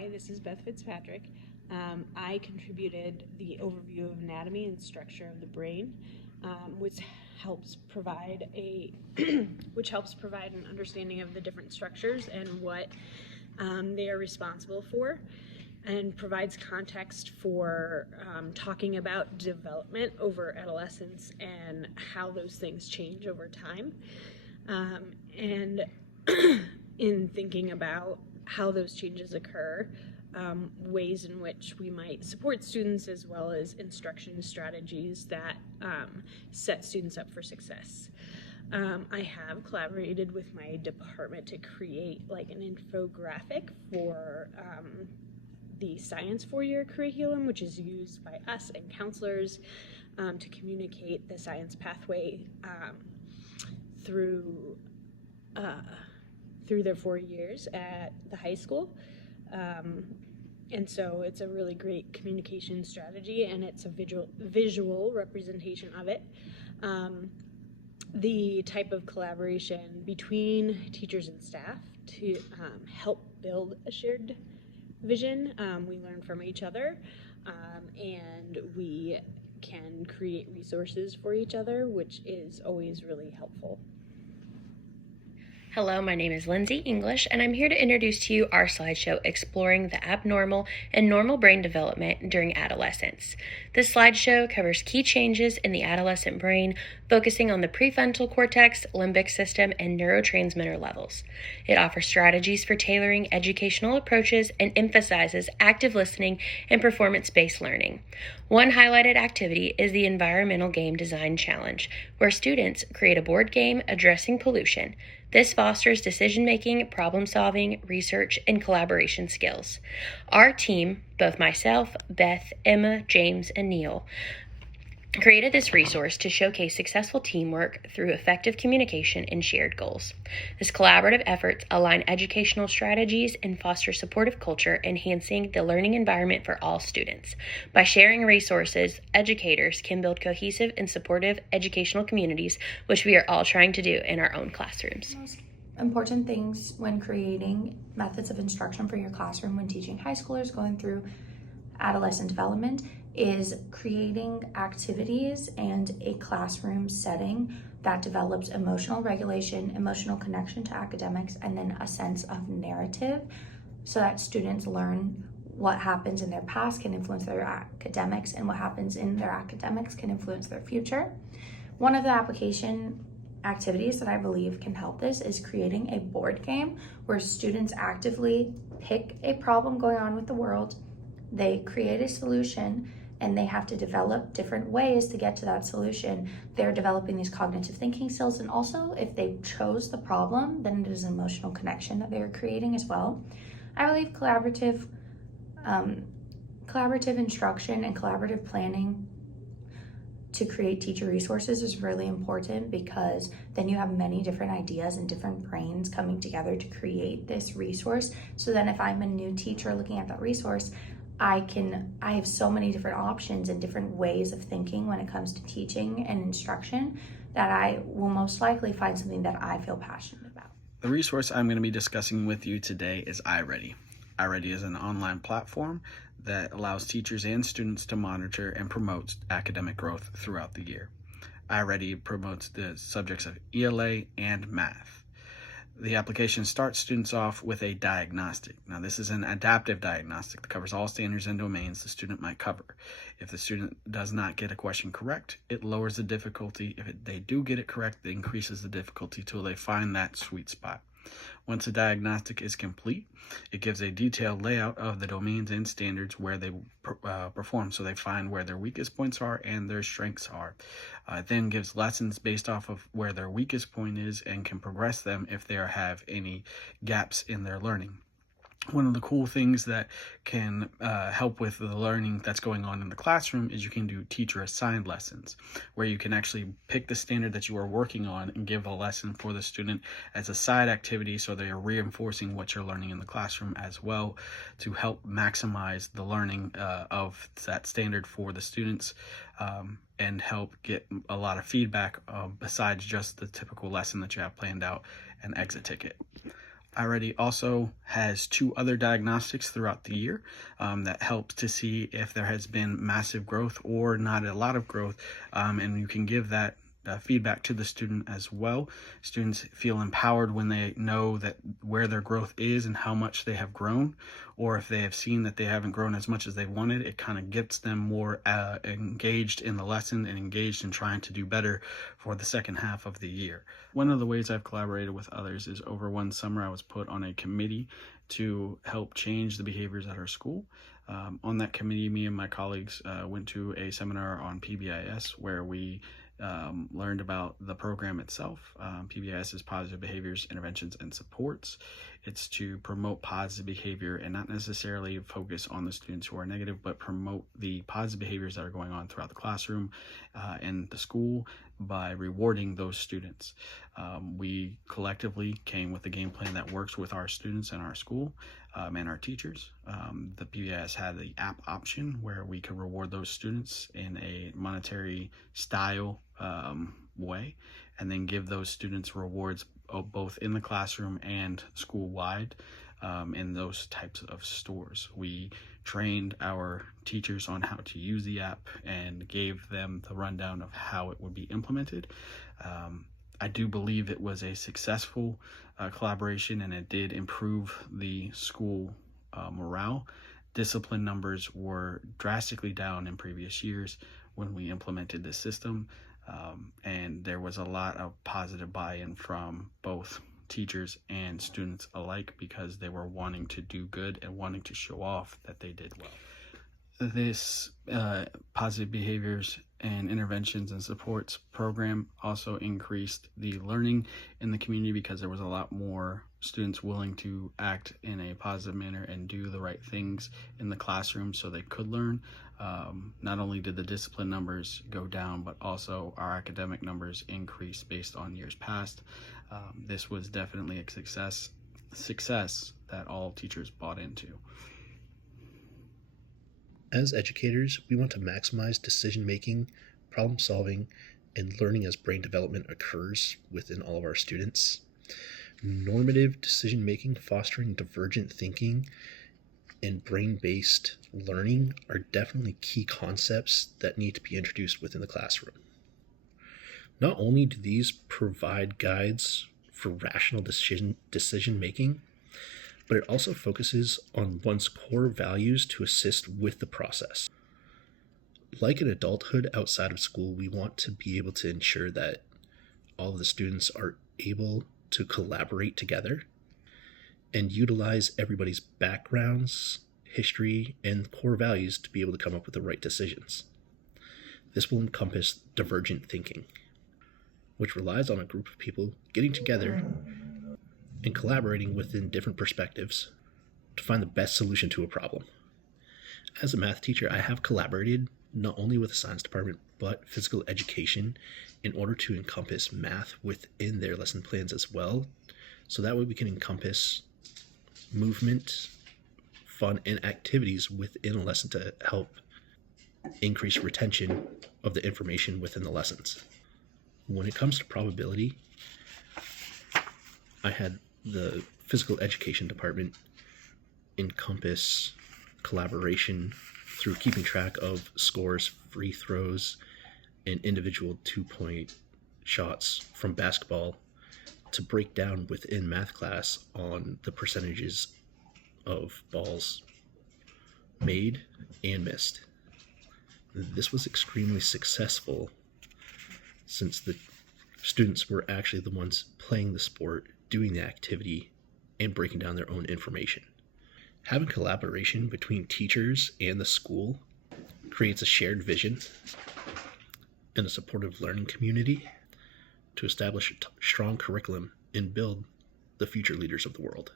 Hi, this is Beth Fitzpatrick. I contributed the overview of anatomy and structure of the brain, which helps provide an understanding of the different structures and what they are responsible for, and provides context for talking about development over adolescence and how those things change over time, and in thinking about how those changes occur, ways in which we might support students, as well as instruction strategies that set students up for success. I have collaborated with my department to create like an infographic for the science 4-year curriculum, which is used by us and counselors to communicate the science pathway through their 4 years at the high school. And so it's a really great communication strategy, and it's a visual representation of it. The type of collaboration between teachers and staff to help build a shared vision. We learn from each other, and we can create resources for each other, which is always really helpful. Hello, my name is Lindsey English, and I'm here to introduce to you our slideshow exploring the abnormal and normal brain development during adolescence. This slideshow covers key changes in the adolescent brain, focusing on the prefrontal cortex, limbic system, and neurotransmitter levels. It offers strategies for tailoring educational approaches and emphasizes active listening and performance-based learning. One highlighted activity is the Environmental Game Design Challenge, where students create a board game addressing pollution. This fosters decision-making, problem-solving, research, and collaboration skills. Our team, both myself, Beth, Emma, James, and Neal, created this resource to showcase successful teamwork through effective communication and shared goals. This collaborative efforts align educational strategies and foster supportive culture, enhancing the learning environment for all students. By sharing resources, educators can build cohesive and supportive educational communities, which we are all trying to do in our own classrooms. Most important things when creating methods of instruction for your classroom when teaching high schoolers going through adolescent development is creating activities and a classroom setting that develops emotional regulation, emotional connection to academics, and then a sense of narrative so that students learn what happens in their past can influence their academics, and what happens in their academics can influence their future. One of the application activities that I believe can help this is creating a board game where students actively pick a problem going on with the world, they create a solution, and they have to develop different ways to get to that solution. They're developing these cognitive thinking skills, and also if they chose the problem, then it is an emotional connection that they're creating as well. I believe collaborative instruction and collaborative planning to create teacher resources is really important, because then you have many different ideas and different brains coming together to create this resource. So then if I'm a new teacher looking at that resource, I have so many different options and different ways of thinking when it comes to teaching and instruction that I will most likely find something that I feel passionate about. The resource I'm going to be discussing with you today is iReady. iReady is an online platform that allows teachers and students to monitor and promote academic growth throughout the year. iReady promotes the subjects of ELA and math. The application starts students off with a diagnostic. Now, this is an adaptive diagnostic that covers all standards and domains the student might cover. If the student does not get a question correct, it lowers the difficulty. If they do get it correct, it increases the difficulty till they find that sweet spot. Once the diagnostic is complete, it gives a detailed layout of the domains and standards where they perform, so they find where their weakest points are and their strengths are. It then gives lessons based off of where their weakest point is and can progress them if they have any gaps in their learning. One of the cool things that can help with the learning that's going on in the classroom is you can do teacher assigned lessons, where you can actually pick the standard that you are working on and give a lesson for the student as a side activity, so they are reinforcing what you're learning in the classroom as well, to help maximize the learning of that standard for the students, and help get a lot of feedback besides just the typical lesson that you have planned out and exit ticket. iReady also has 2 other diagnostics throughout the year that helps to see if there has been massive growth or not a lot of growth, and you can give that feedback to the student as well. Students feel empowered when they know that where their growth is and how much they have grown, or if they have seen that they haven't grown as much as they wanted, it kind of gets them more engaged in the lesson and engaged in trying to do better for the second half of the year. One of the ways I've collaborated with others is over one summer I was put on a committee to help change the behaviors at our school. On that committee, me and my colleagues went to a seminar on PBIS where we learned about the program itself. PBIS is Positive Behaviors, Interventions, and Supports. It's to promote positive behavior and not necessarily focus on the students who are negative, but promote the positive behaviors that are going on throughout the classroom and the school by rewarding those students. We collectively came with a game plan that works with our students and our school and our teachers. The PBIS had the app option where we could reward those students in a monetary style way, and then give those students rewards both in the classroom and school-wide in those types of stores. We trained our teachers on how to use the app and gave them the rundown of how it would be implemented. I do believe it was a successful collaboration, and it did improve the school morale. Discipline numbers were drastically down in previous years when we implemented this system, and there was a lot of positive buy-in from both teachers and students alike because they were wanting to do good and wanting to show off that they did well. This positive behaviors and interventions and supports program also increased the learning in the community because there was a lot more students willing to act in a positive manner and do the right things in the classroom so they could learn. Not only did the discipline numbers go down, but also our academic numbers increased based on years past. This was definitely a success that all teachers bought into. As educators, we want to maximize decision-making, problem-solving, and learning as brain development occurs within all of our students. Normative decision-making, fostering divergent thinking, and brain-based learning are definitely key concepts that need to be introduced within the classroom. Not only do these provide guides for rational decision-making, but it also focuses on one's core values to assist with the process. Like in adulthood outside of school, we want to be able to ensure that all of the students are able to collaborate together and utilize everybody's backgrounds, history, and core values to be able to come up with the right decisions. This will encompass divergent thinking, which relies on a group of people getting together and collaborating within different perspectives to find the best solution to a problem. As a math teacher, I have collaborated not only with the science department, but physical education in order to encompass math within their lesson plans as well. So that way we can encompass movement, fun, and activities within a lesson to help increase retention of the information within the lessons. When it comes to probability, I had the physical education department encompass collaboration through keeping track of scores, free throws, and individual 2-point shots from basketball to break down within math class on the percentages of balls made and missed. This was extremely successful since the students were actually the ones playing the sport, doing the activity, and breaking down their own information. Having collaboration between teachers and the school creates a shared vision and a supportive learning community to establish a strong curriculum and build the future leaders of the world.